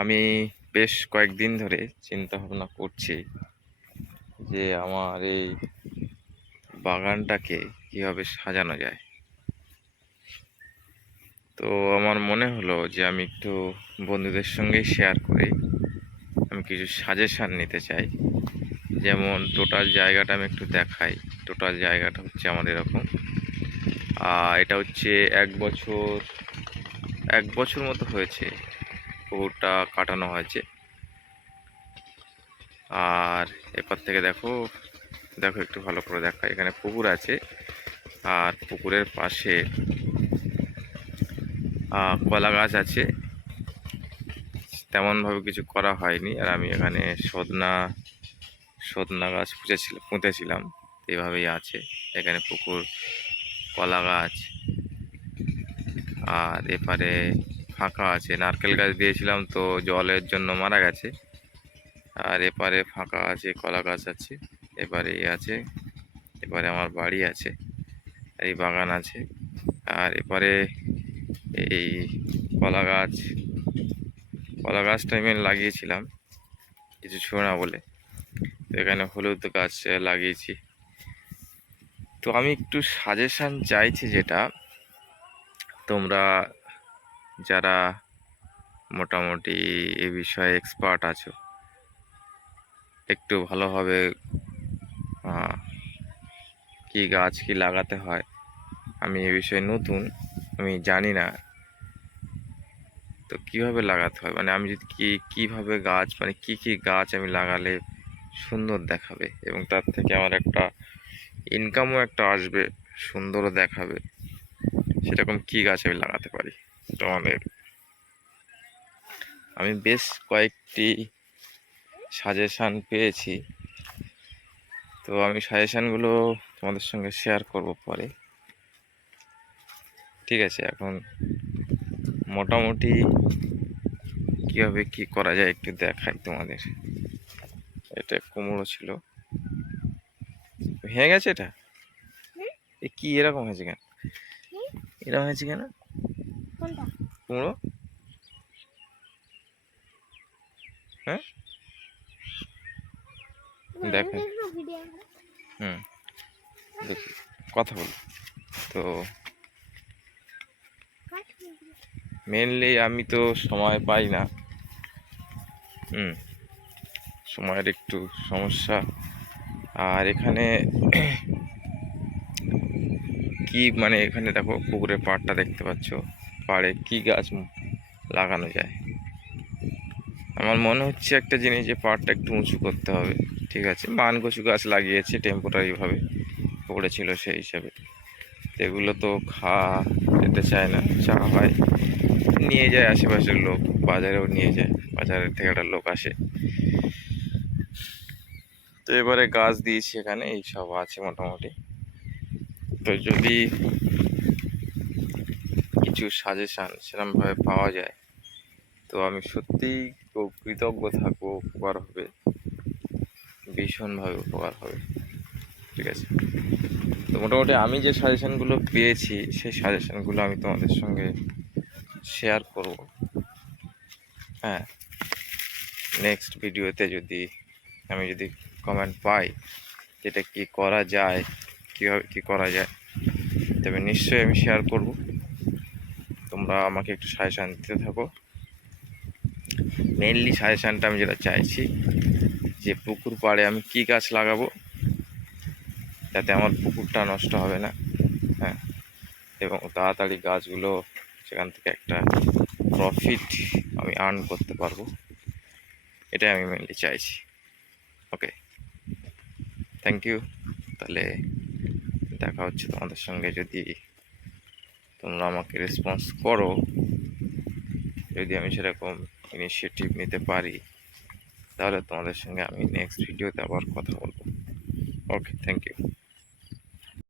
আমি বেশ কয়েকদিন ধরে চিন্তা ভাবনা করছি যে আমার এই বাগানটাকে কিভাবে সাজানো যায়। তো আমার মনে হলো যে আমি একটু বন্ধুদের সঙ্গেই শেয়ার করি। আমি কিছু সাজেশান নিতে চাই। যেমন টোটাল জায়গাটা আমি একটু দেখাই। টোটাল জায়গাটা হচ্ছে আমার এরকম। এটা হচ্ছে 1 বছর মতো হয়েছে পুকুরটা কাটানো হয়েছে। আর এরপর থেকে দেখো দেখো একটু ভালো করে দেখা, এখানে পুকুর আছে আর পুকুরের পাশে কলা গাছ আছে। তেমনভাবে কিছু করা হয়নি। আর আমি এখানে সদনা গাছ পুঁতেছিলাম, এইভাবেই আছে। এখানে পুকুর, কলা গাছ, আর এপারে ফাঁকা আছে। নারকেল গাছ দিয়েছিলাম তো জলের জন্য মারা গেছে। আর এপারে ফাঁকা আছে, কলা গাছ আছে। এপারে আছে, এপারে আমার বাড়ি আছে, এই বাগান আছে। আর এপারে এই কলা গাছটা আমি লাগিয়েছিলাম কিছু ছিল না বলে, এখানে হলুদ গাছ লাগিয়েছি। তো আমি একটু সাজেশান চাইছি, যেটা তোমরা যারা মোটামুটি এ বিষয়ে এক্সপার্ট আছো, একটু ভালোভাবে কি গাছ কি লাগাতে হয়। আমি এ বিষয়ে নতুন, আমি জানি না। তো কিভাবে লাগাতে হয়, মানে আমি যদি কিভাবে গাছ, মানে কি গাছ আমি লাগালে সুন্দর দেখাবে এবং তার থেকে আমার একটা ইনকামও একটা আসবে, সুন্দরও দেখাবে, সেরকম কি গাছ আমি লাগাতে পারি। তোমাদের আমি বেশ কয়েকটি সাজেশান পেয়েছি, তো আমি সাজেশানগুলো তোমাদের সঙ্গে শেয়ার করব পরে। ঠিক আছে, এখন মোটামুটি কীভাবে কি করা যায় একটু দেখাই তোমাদের। এটা কুমড়ো ছিল, ভেঙে গেছে। এটা কি এরকম হয়েছে কেন? এরকম হয়েছে কেন কুমড়ো? হ্যাঁ, দেখেন। দেখি, কথা বল। তো মেনলি আমি তো সময় পাই না, সময়ের একটু সমস্যা। আর এখানে কি, মানে এখানে দেখো পুকুরের পাড়টা দেখতে পাচ্ছ, পাড়ে কি গাছ লাগানো যায়। আমার মনে হচ্ছে একটা জিনিস, যে পাড়টা একটু উঁচু করতে হবে। ঠিক আছে, মান কচু গাছ লাগিয়েছে টেম্পোরারিভাবে, পড়েছিল সেই হিসাবে। এগুলো তো যেতে চায় না, চা হয় নিয়ে যায় আশেপাশের লোক, বাজারেও নিয়ে যায়, বাজারের থেকে একটা লোক আসে। তো এবারে গাছ দিয়েছি এখানে, এই সব আছে মোটামুটি। তো যদি কিছু সাজেশান সেরকমভাবে পাওয়া যায় তো আমি সত্যিই খুব কৃতজ্ঞ থাকবো, উপকার হবে, ভীষণভাবে উপকার হবে। ঠিক আছে, তো মোটামুটি আমি যে সাজেশানগুলো পেয়েছি সেই সাজেশানগুলো আমি তোমাদের সঙ্গে শেয়ার করব। হ্যাঁ, নেক্সট ভিডিওতে আমি যদি কমেন্ট পাই যেটা কি করা যায়, কীভাবে কী করা যায়, তবে নিশ্চয়ই আমি শেয়ার করব। তোমরা আমাকে একটু সাজেশান দিতে থাকো। মেনলি সাজেশানটা আমি যেটা চাইছি, যে পুকুর পাড়ে আমি কি গাছ লাগাবো যাতে আমার পুকুরটা নষ্ট হবে না, হ্যাঁ, এবং তাড়াতাড়ি গাছগুলো সেখান থেকে একটা প্রফিট আমি আর্ন করতে পারবো, এটাই আমি মেনলি চাইছি। ওকে, থ্যাংক ইউ। তাহলে দেখা হচ্ছে তোমাদের সঙ্গে, যদি তোমরা আমাকে রেসপন্স করো, যদি আমি সেরকম ইনিশিয়েটিভ নিতে পারি, তাহলে তোমাদের সঙ্গে আমি নেক্সট ভিডিওতে আবার কথা বলবো। ওকে, থ্যাংক ইউ।